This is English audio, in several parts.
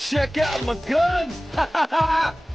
Check out my guns! Ha ha ha! 《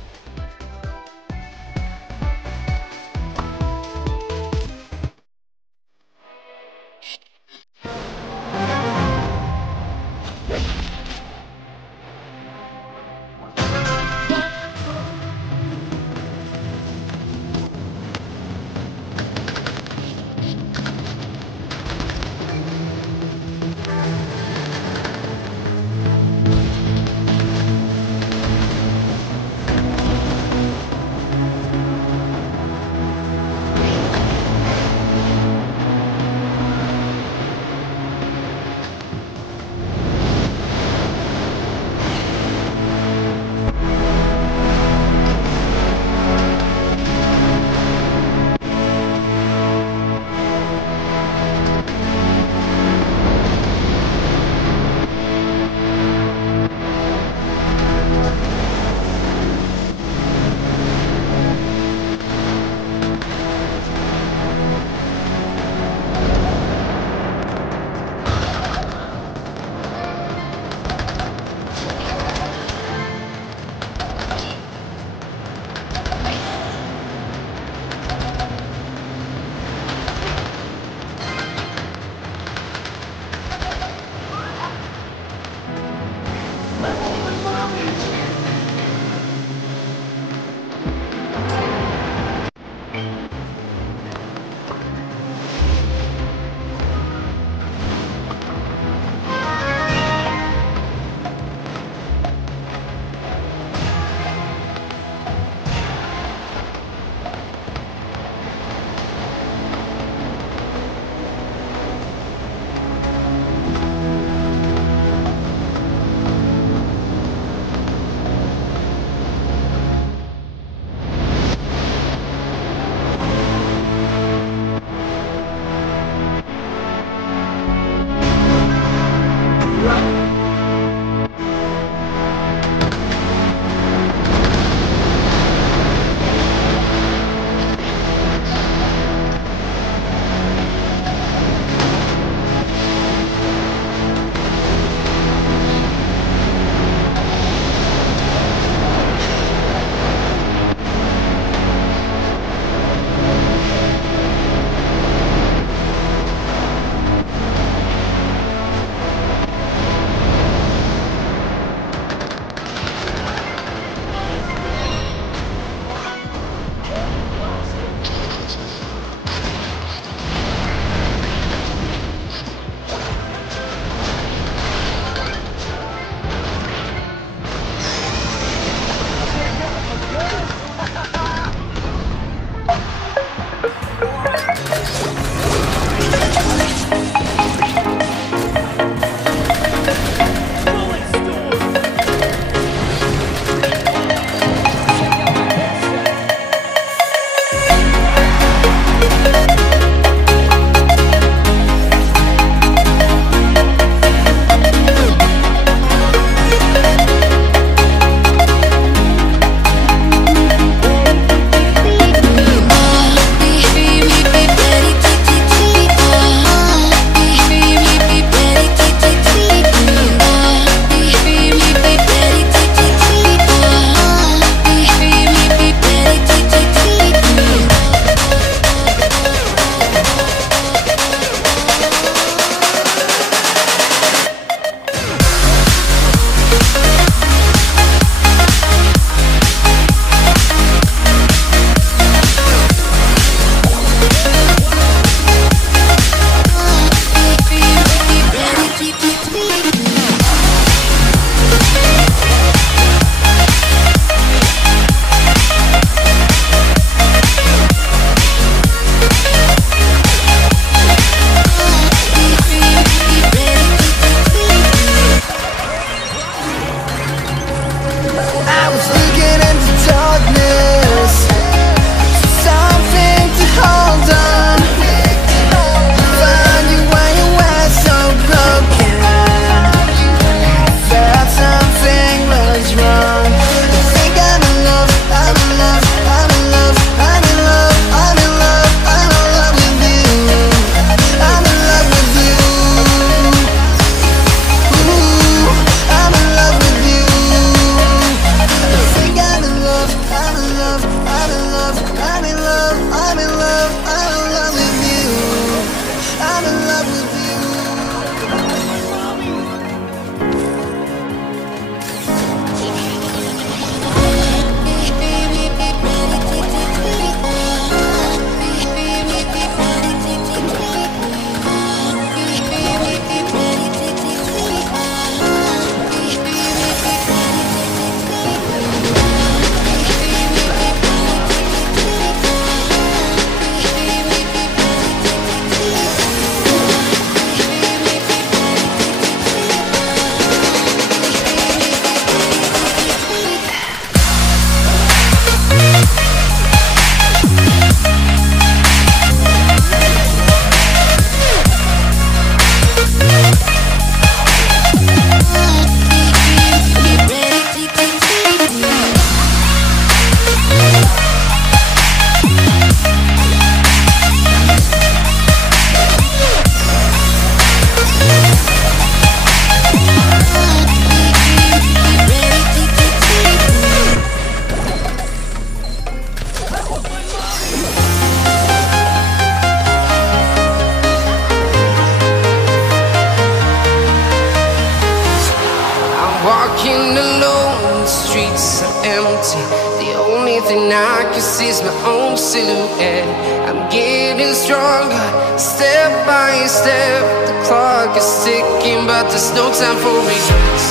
Walking alone, the streets are empty. The only thing I can see is my own silhouette. I'm getting stronger, step by step. The clock is ticking, but there's no time for regrets.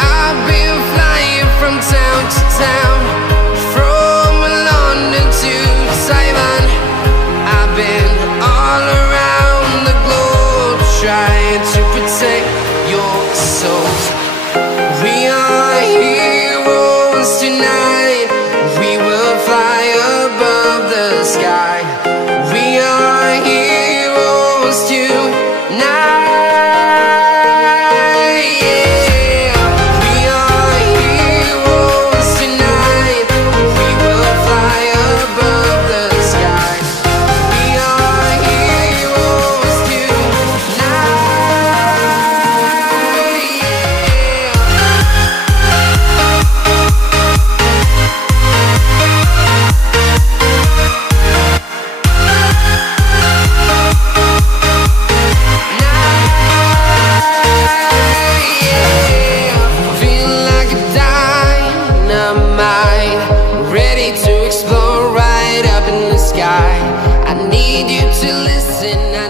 I've been flying from town to town, from London to Taiwan. I've been all around the globe, trying to protect your soul. We are heroes tonight. We will fly above the sky. We are heroes tonight. Yeah. We are heroes tonight. We will fly above the sky. We are heroes tonight. Ready to explore right up in the sky. I need you to listen.